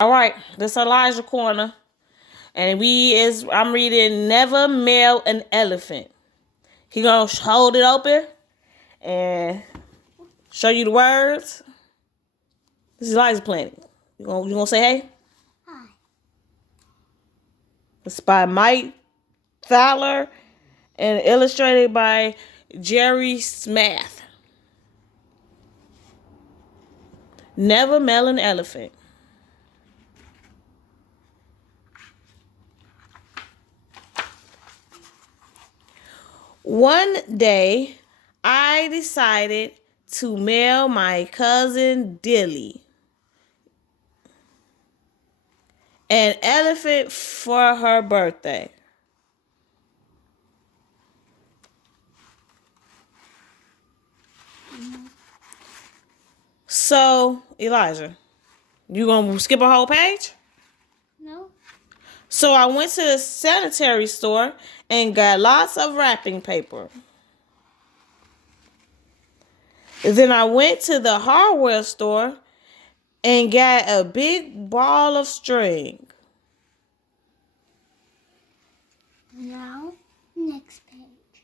All right, this Elijah corner, and I'm reading "Never Mail an Elephant." He gonna hold it open and show you the words. This is Elijah Planet. You gonna say hey? Hi. It's by Mike Fowler and illustrated by Jerry Smith. Never mail an elephant. One day, I decided to mail my cousin Dilly an elephant for her birthday. So, Elijah, you gonna skip a whole page? No. So I went to the sanitary store and got lots of wrapping paper. Then I went to the hardware store and got a big ball of string. Now, next page.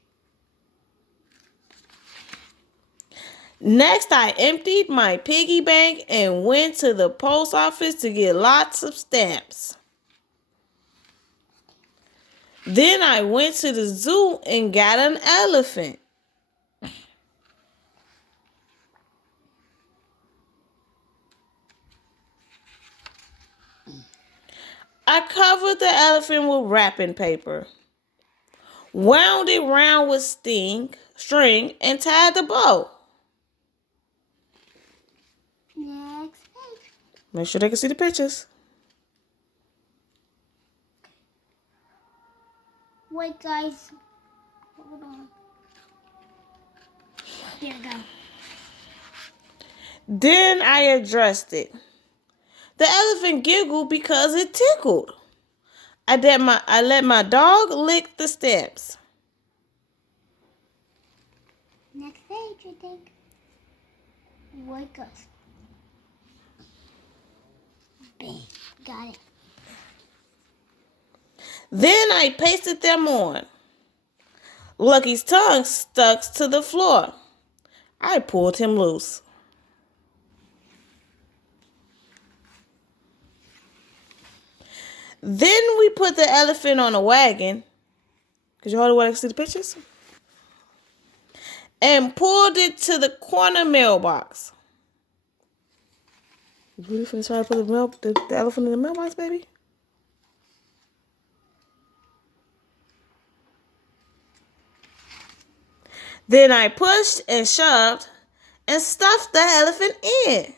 Next, I emptied my piggy bank and went to the post office to get lots of stamps. Then I went to the zoo and got an elephant. I covered the elephant with wrapping paper, wound it round with string, and tied the bow. Next page. Make sure they can see the pictures. Wait, guys. Hold on. Here we go. Then I addressed it. The elephant giggled because it tickled. I let my dog lick the steps. Next page, I think. Wait, guys. Bang. Got it. Then I pasted them on. Lucky's tongue stuck to the floor. I pulled him loose. Then we put the elephant on a wagon. Could you hold it while I can see the pictures? And pulled it to the corner mailbox. You really finna try to put the elephant in the mailbox, baby? Then I pushed and shoved and stuffed the elephant in.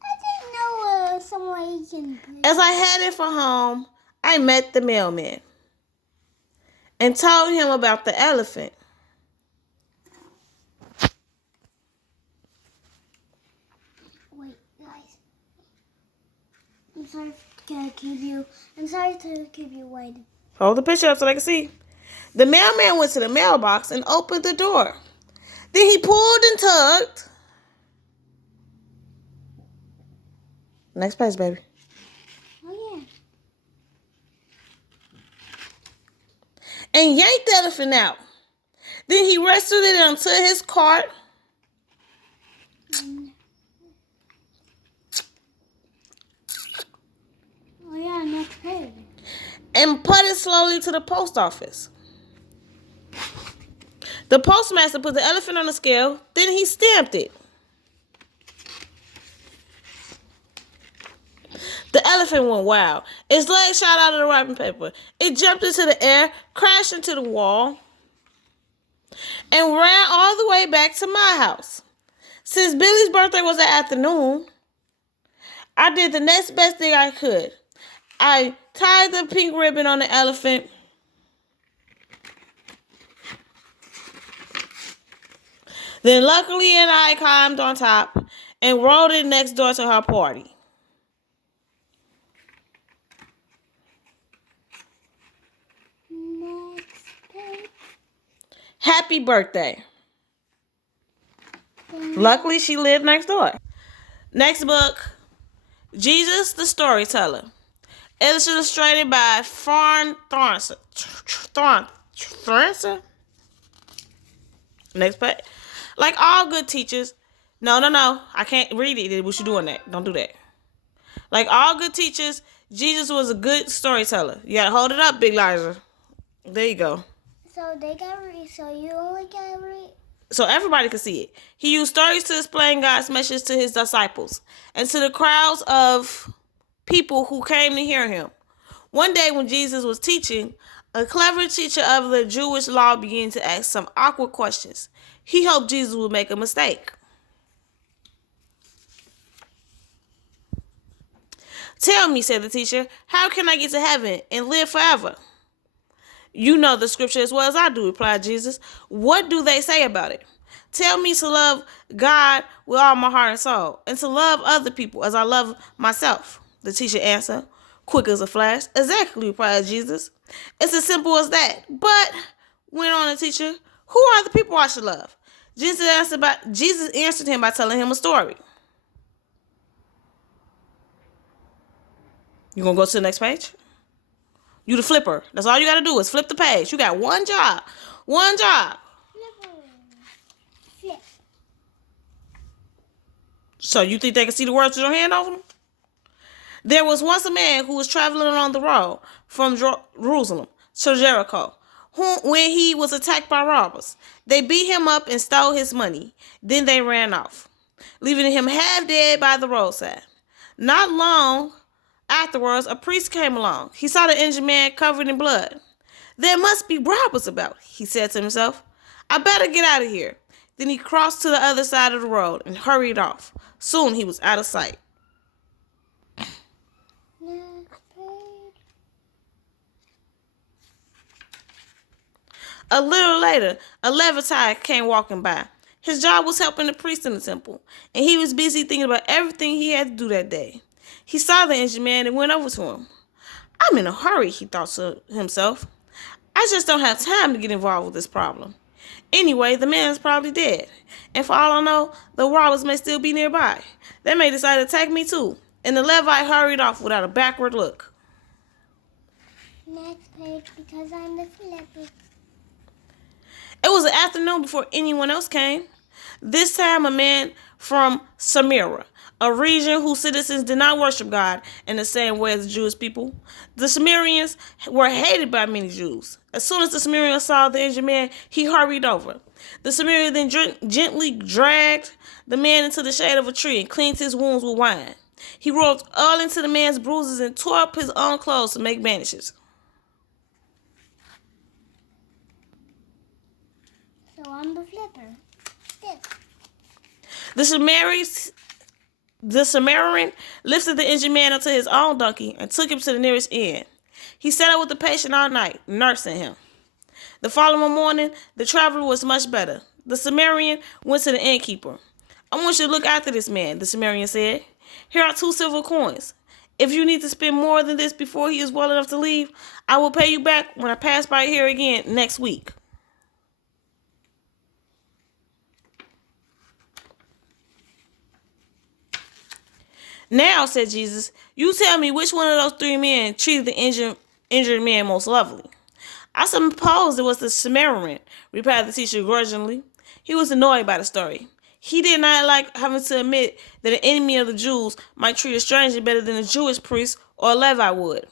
I didn't know some way you can. As I headed for home, I met the mailman and told him about the elephant. Wait, guys. I'm sorry to keep you waiting. Hold the picture up so they can see. The mailman went to the mailbox and opened the door. Then he pulled and tugged. Next page, baby. Oh, yeah. And yanked the elephant out. Then he wrestled it onto his cart. Oh, yeah, next page. And put it slowly to the post office. The postmaster put the elephant on the scale. Then he stamped it. The elephant went wild. Its legs shot out of the wrapping paper. It jumped into the air, crashed into the wall, and ran all the way back to my house. Since Billy's birthday was the afternoon, I did the next best thing I could. I tied the pink ribbon on the elephant. Then luckily and I climbed on top and rode it next door to her party. Next page. Happy birthday. Luckily, she lived next door. Next book, Jesus the Storyteller. Illustrated by Farn Thornton. Next page. Like all good teachers, no, I can't read it. What you doing that? Don't do that. Like all good teachers, Jesus was a good storyteller. You gotta hold it up, Big Liza. There you go. So they got read. So you only got read. So everybody could see it. He used stories to explain God's message to his disciples and to the crowds of people who came to hear him. One day when Jesus was teaching, a clever teacher of the Jewish law began to ask some awkward questions. He hoped Jesus would make a mistake. Tell me, said the teacher, how can I get to heaven and live forever? You know the scripture as well as I do, replied Jesus. What do they say about it? Tell me to love God with all my heart and soul, and to love other people as I love myself, the teacher answered, quick as a flash. Exactly, replied Jesus. It's as simple as that. But, went on the teacher, who are the people I should love? Jesus answered him by telling him a story. You gonna go to the next page? You the flipper. That's all you gotta do is flip the page. You got one job. One job. Flip. So you think they can see the words with your hand over them? There was once a man who was traveling along the road from Jerusalem to Jericho when he was attacked by robbers. They beat him up and stole his money. Then they ran off, leaving him half dead by the roadside. Not long afterwards, a priest came along. He saw the injured man covered in blood. There must be robbers about, he said to himself. I better get out of here. Then he crossed to the other side of the road and hurried off. Soon he was out of sight. Next page. A little later, a Levite came walking by. His job was helping the priest in the temple, and he was busy thinking about everything he had to do that day. He saw the injured man and went over to him. I'm in a hurry, he thought to himself. I just don't have time to get involved with this problem. Anyway, the man is probably dead, and for all I know, the robbers may still be nearby. They may decide to attack me too. And the Levite hurried off without a backward look. Next page, because I'm the flipper. It was an afternoon before anyone else came. This time a man from Samaria, a region whose citizens did not worship God in the same way as the Jewish people. The Samaritans were hated by many Jews. As soon as the Samaritan saw the injured man, he hurried over. The Samaritan then gently dragged the man into the shade of a tree and cleansed his wounds with wine. He rubbed oil into the man's bruises and tore up his own clothes to make bandages. So I'm the flipper. The Samaritan lifted the injured man onto his own donkey and took him to the nearest inn. He sat up with the patient all night, nursing him. The following morning, the traveler was much better. The Samaritan went to the innkeeper. I want you to look after this man, the Samaritan said. Here are 2 silver coins. If you need to spend more than this before he is well enough to leave, I will pay you back when I pass by here again next week. Now, said Jesus, you tell me which one of those 3 men treated the injured man most lovely. I suppose it was the Samaritan, replied the teacher grudgingly. He was annoyed by the story. He did not like having to admit that an enemy of the Jews might treat a stranger better than a Jewish priest or a Levite would.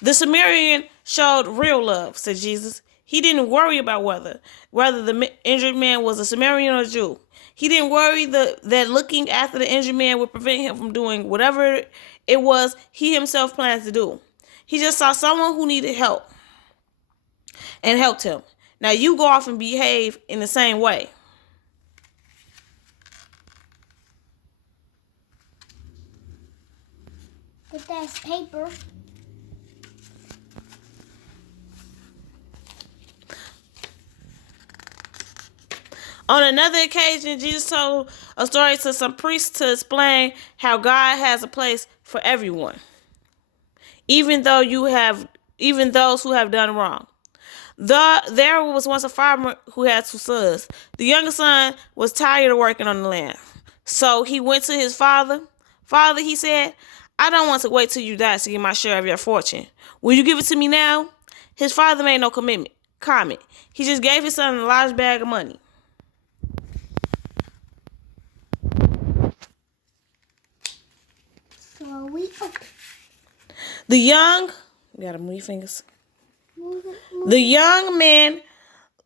The Samaritan showed real love, said Jesus. He didn't worry about whether the injured man was a Samaritan or a Jew. He didn't worry that looking after the injured man would prevent him from doing whatever it was he himself planned to do. He just saw someone who needed help and helped him. Now you go off and behave in the same way. But that's paper. On another occasion, Jesus told a story to some priests to explain how God has a place for everyone, even those who have done wrong. There was once a farmer who had 2 sons. The younger son was tired of working on the land, So he went to his father. Father, he said, I don't want to wait till you die to get my share of your fortune. Will you give it to me now? His father made no comment. He just gave his son a large bag of money. So are we open? The young, you gotta move your fingers. Move it. The young man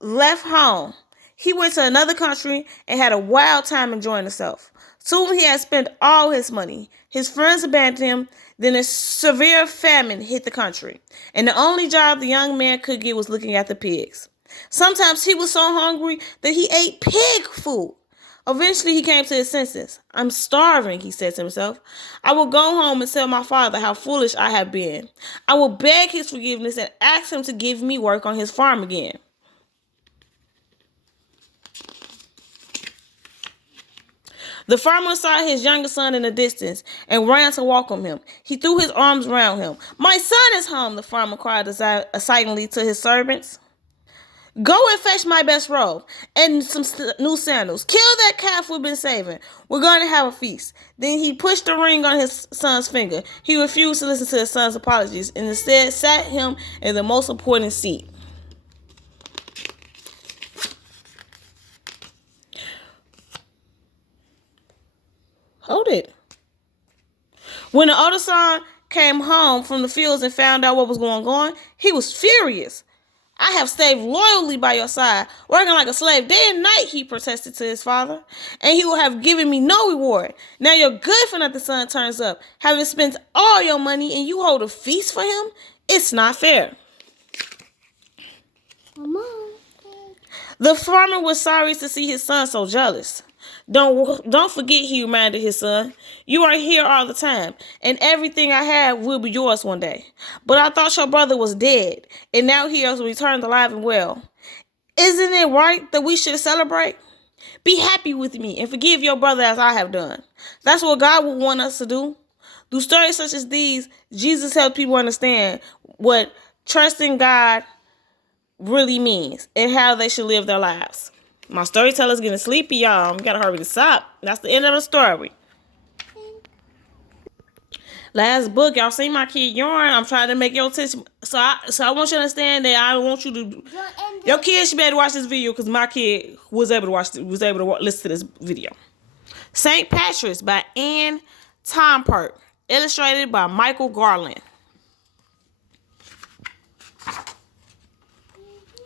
left home. He went to another country and had a wild time enjoying himself. Soon he had spent all his money. His friends abandoned him. Then a severe famine hit the country, and the only job the young man could get was looking after pigs. Sometimes he was so hungry that he ate pig food. Eventually he came to his senses. I'm starving, he said to himself. I will go home and tell my father how foolish I have been. I will beg his forgiveness and ask him to give me work on his farm again. The farmer saw his younger son in the distance and ran to welcome him. He threw his arms around him. My son is home, the farmer cried excitedly to his servants. Go and fetch my best robe and some new sandals. Kill that calf we've been saving. We're going to have a feast. Then he pushed the ring on his son's finger. He refused to listen to his son's apologies and instead sat him in the most important seat. Hold it. When the older son came home from the fields and found out what was going on, he was furious. I have stayed loyally by your side, working like a slave day and night, he protested to his father, and he will have given me no reward. Now your good for nothing son turns up, having spent all your money, and you hold a feast for him? It's not fair. Mama. The farmer was sorry to see his son so jealous. Don't forget, he reminded his son. You are here all the time, and everything I have will be yours one day. But I thought your brother was dead, and now he has returned alive and well. Isn't it right that we should celebrate? Be happy with me and forgive your brother as I have done. That's what God would want us to do. Through stories such as these, Jesus helped people understand what trusting God really means and how they should live their lives. My storyteller's getting sleepy, y'all. We gotta hurry this up. That's the end of the story. Last book, y'all seen my kid yarn. I'm trying to make your attention. So I want you to understand that I want you to. Your kid should be able to watch this video because my kid was able to listen to this video. St. Patrick's by Anne Tompert, illustrated by Michael Garland.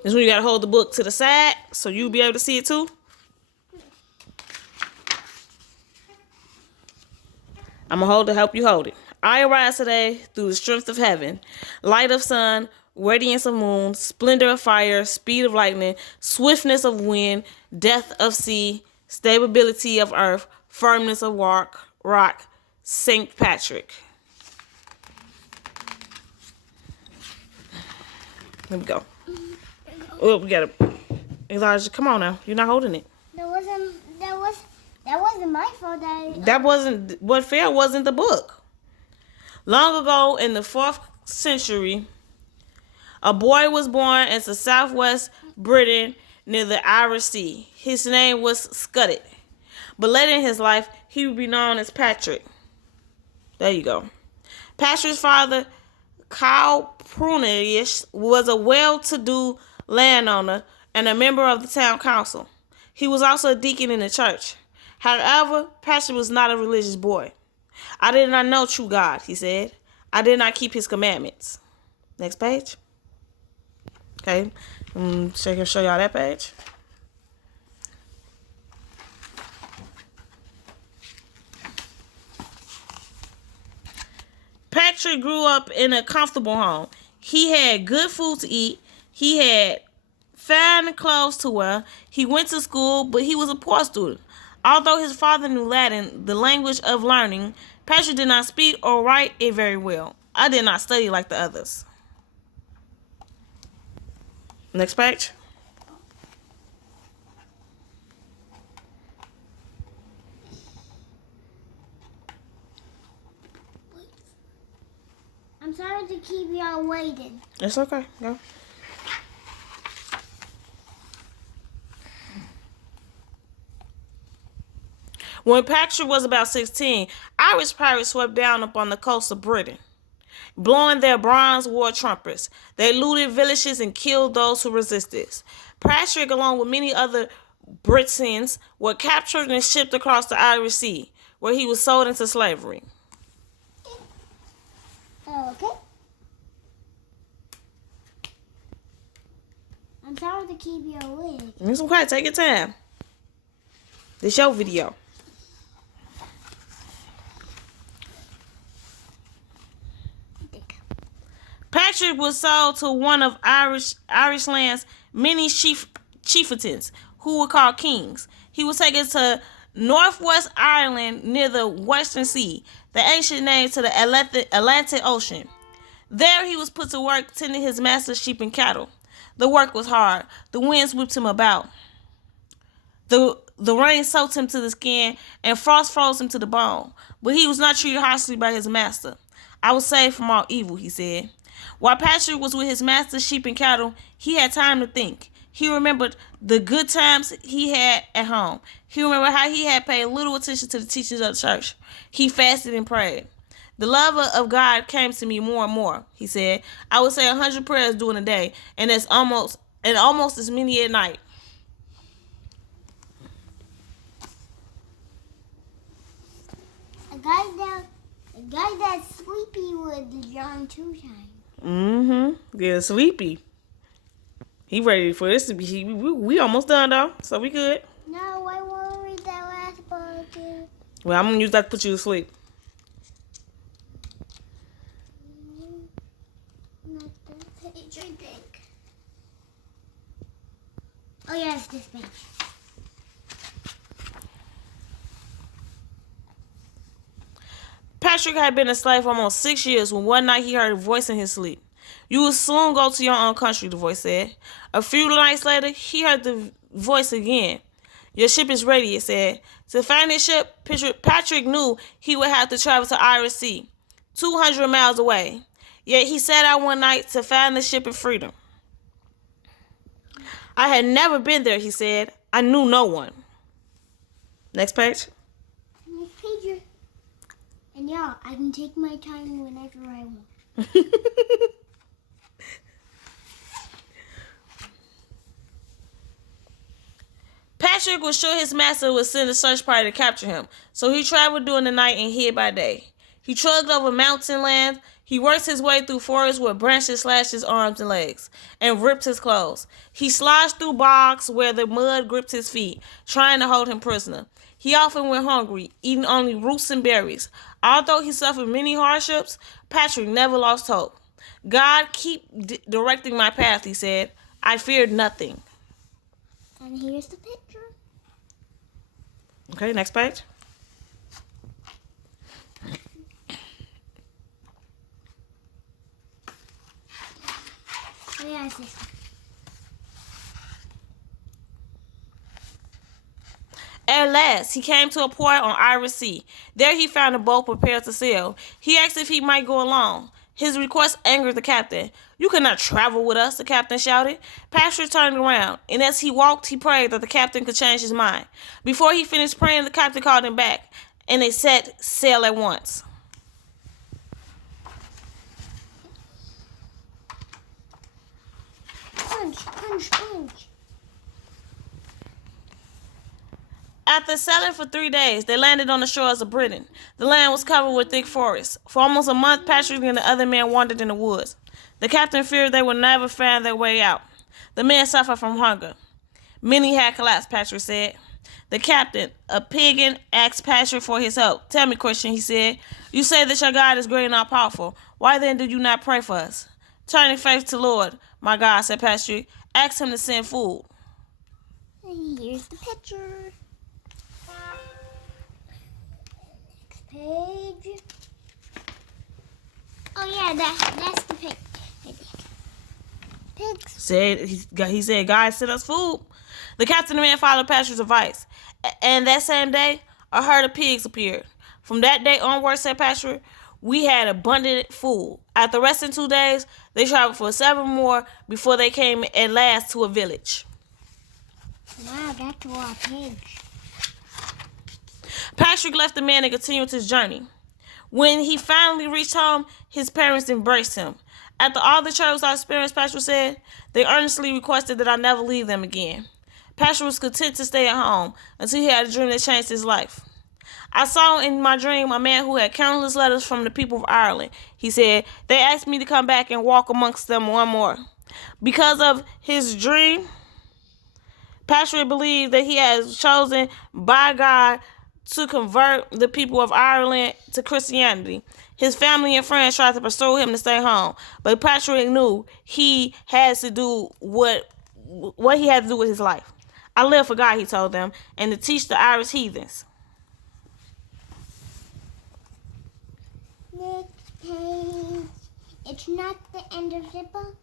This one you gotta hold the book to the side so you'll be able to see it too. I'm gonna hold it, help you hold it. I arise today through the strength of heaven, light of sun, radiance of moon, splendor of fire, speed of lightning, swiftness of wind, depth of sea, stability of earth, firmness of rock, St. Patrick. Here we go. Oh, we gotta. Elijah, come on now. You're not holding it. That wasn't my fault. That wasn't what fair wasn't the book. Long ago in the 4th century, a boy was born into southwest Britain near the Irish Sea. His name was Scudded, but later in his life he would be known as Patrick. There you go. Patrick's father, Prunius, was a well-to-do landowner and a member of the town council. He was also a deacon in the church. However, Patrick was not a religious boy. I did not know true God, he said. I did not keep his commandments. Next page. Okay. Show y'all that page. Patrick grew up in a comfortable home. He had good food to eat. He had fine clothes to wear. He went to school, but he was a poor student. Although his father knew Latin, the language of learning, Patrick did not speak or write it very well. I did not study like the others. Next page. I'm sorry to keep y'all waiting. It's okay. Go. When Patrick was about 16, Irish pirates swept down upon the coast of Britain, blowing their bronze war trumpets. They looted villages and killed those who resisted. Patrick, along with many other Britons, were captured and shipped across the Irish Sea, where he was sold into slavery. Okay. I'm sorry to keep you awake. It's okay. Take your time. This your video. Patrick was sold to one of Irishland's many chieftains, who were called kings. He was taken to Northwest Ireland near the Western Sea, the ancient name to the Atlantic Ocean. There he was put to work tending his master's sheep and cattle. The work was hard. The winds whipped him about. The rain soaked him to the skin, and frost froze him to the bone. But he was not treated harshly by his master. I was saved from all evil, he said. While Patrick was with his master's sheep and cattle, he had time to think. He remembered the good times he had at home. He remembered how he had paid little attention to the teachings of the church. He fasted and prayed. The love of God came to me more and more, he said. I would say 100 prayers during the day, and almost as many at night. A guy that's sleepy would yawn 2 times. Yeah, sleepy. He ready for this to be. We almost done though, so we good. No, I want to read that last book. Well, I'm gonna use that to put you to sleep. Not the page, I think. Oh yeah, it's this page. Patrick had been a slave for almost 6 years when one night he heard a voice in his sleep. You will soon go to your own country, the voice said. A few nights later, he heard the voice again. Your ship is ready, it said. To find his ship, Patrick knew he would have to travel to Irish Sea, 200 miles away. Yet he set out one night to find the ship in freedom. I had never been there, he said. I knew no one. Next page. Next page. And yeah, I can take my time whenever I want. Patrick was sure his master would send a search party to capture him, so he traveled during the night and hid by day. He trudged over mountain land. He worked his way through forests where branches slashed his arms and legs and ripped his clothes. He sloshed through bogs where the mud gripped his feet, trying to hold him prisoner. He often went hungry, eating only roots and berries. Although he suffered many hardships, Patrick never lost hope. God, keep directing my path, he said. I feared nothing. And here's the picture. Okay, next page. Oh yeah, it's this. At last, he came to a port on Irish Sea. There he found a boat prepared to sail. He asked if he might go along. His request angered the captain. You cannot travel with us, the captain shouted. Patrick turned around, and as he walked, he prayed that the captain could change his mind. Before he finished praying, the captain called him back, and they set sail at once. Punch, punch, punch. After sailing for 3 days, they landed on the shores of Britain. The land was covered with thick forests. For almost a month, Patrick and the other men wandered in the woods. The captain feared they would never find their way out. The men suffered from hunger. Many had collapsed, Patrick said. The captain, a pagan, asked Patrick for his help. Tell me, Christian, he said. You say that your God is great and all-powerful. Why then do you not pray for us? Turn your face to the Lord, my God, said Patrick. Ask him to send food. And here's the picture. Next page. Oh yeah, that's the pig. Pigs. He said, God sent us food. The captain and the man followed Patrick's advice. And that same day, a herd of pigs appeared. From that day onward, said Patrick, we had abundant food. After resting 2 days, they traveled for 7 more before they came at last to a village. Wow, that's a lot of pigs. Patrick left the man and continued his journey. When he finally reached home, his parents embraced him. After all the troubles I experienced, Patrick said, they earnestly requested that I never leave them again. Patrick was content to stay at home until he had a dream that changed his life. I saw in my dream a man who had countless letters from the people of Ireland. He said, they asked me to come back and walk amongst them one more. Because of his dream, Patrick believed that he was chosen by God to convert the people of Ireland to Christianity. His family and friends tried to persuade him to stay home, but Patrick knew he had to do what he had to do with his life. I live for God, he told them, and to teach the Irish heathens. Next page. It's not the end of the book.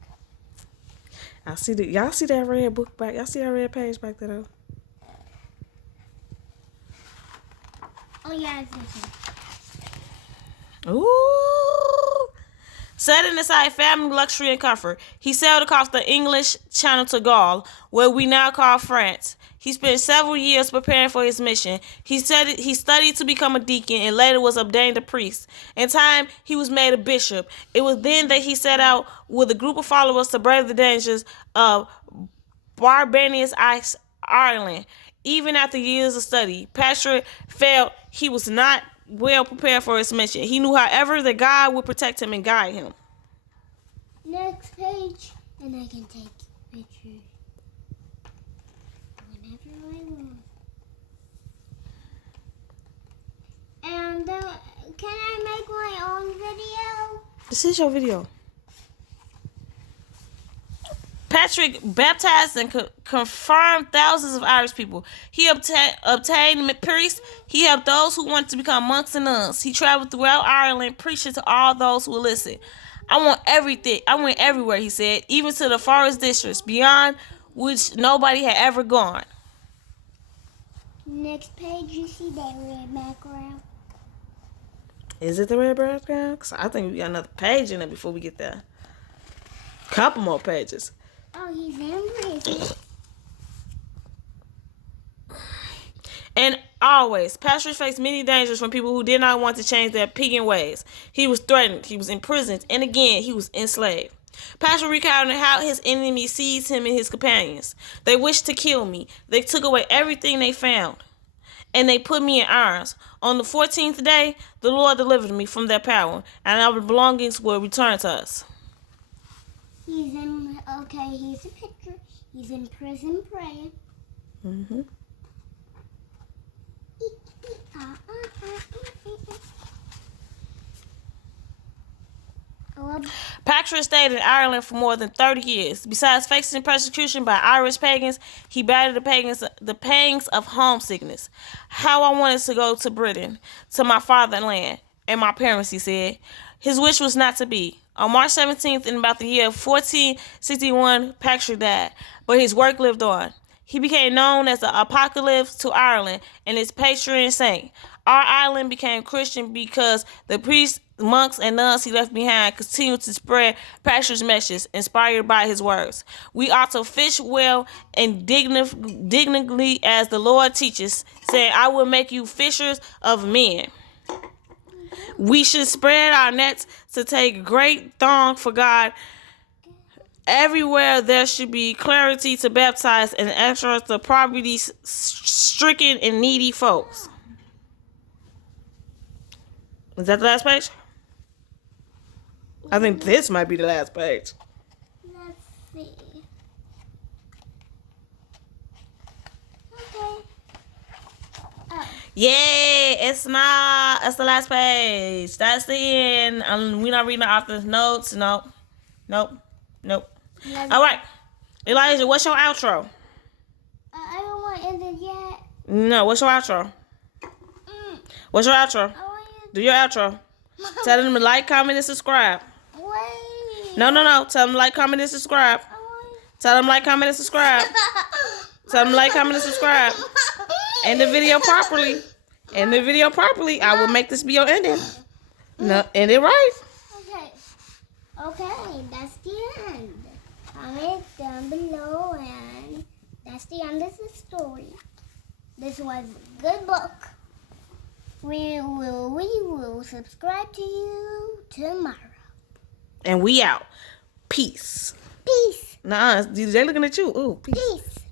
Y'all see that red book back? Y'all see that red page back there though? Oh yeah, it's this one. Ooh. Setting aside family, luxury, and comfort, he sailed across the English Channel to Gaul, where we now call France. He spent several years preparing for his mission. He studied to become a deacon and later was ordained a priest. In time, he was made a bishop. It was then that he set out with a group of followers to brave the dangers of barbarous Ireland. Even after years of study, Patrick felt he was not well prepared for his mission. He knew, however, that God would protect him and guide him. Next page, and I can take pictures whenever I want. And can I make my own video? This is your video. Patrick baptized and confirmed thousands of Irish people. He obtained priests. He helped those who wanted to become monks and nuns. He traveled throughout Ireland, preaching to all those who would listen. I want everything. I went everywhere, he said, even to the forest districts, beyond which nobody had ever gone. Next page, you see that red background? Is it the red background? Because I think we got another page in it before we get there. Couple more pages. Oh, he's in prison. And always, Patrick faced many dangers from people who did not want to change their pagan ways. He was threatened, he was imprisoned, and again, he was enslaved. Patrick recounted how his enemies seized him and his companions. They wished to kill me. They took away everything they found, and they put me in irons. On the 14th day, the Lord delivered me from their power, and our belongings were returned to us. Here's a picture. He's in prison praying. Mm-hmm. Patrick stayed in Ireland for more than 30 years. Besides facing persecution by Irish pagans, he battled the pangs of homesickness. How I wanted to go to Britain, to my fatherland, and my parents, he said. His wish was not to be. On March 17th, in about the year 1461, Patrick died, but his work lived on. He became known as the Apocalypse to Ireland and its patron saint. Our island became Christian because the priests, monks, and nuns he left behind continued to spread Patrick's message, inspired by his words. We ought to fish well and dignity as the Lord teaches, saying, I will make you fishers of men. We should spread our nets to take great thong for God. Everywhere there should be clarity to baptize and extra to poverty-stricken and needy folks. Is that the last page? I think this might be the last page. Let's see. Okay. Oh. Yeah, it's not. That's the last page. That's the end. We're not reading the author's notes. Nope. All right. Elijah, what's your outro? I don't want to end it yet. No, what's your outro? What's your outro? Do your outro. Tell them to like, comment, and subscribe. Wait. No. Tell them to like, comment, and subscribe. Tell them to like, comment, and subscribe. Tell them to like, comment, and subscribe. End the video properly. I will make this be your ending. No, end it right. Okay, that's the end. Comment down below, and that's the end of the story. This was a good book. We will subscribe to you tomorrow. And we out. Peace. Peace. Nah, they looking at you. Ooh, peace. Peace.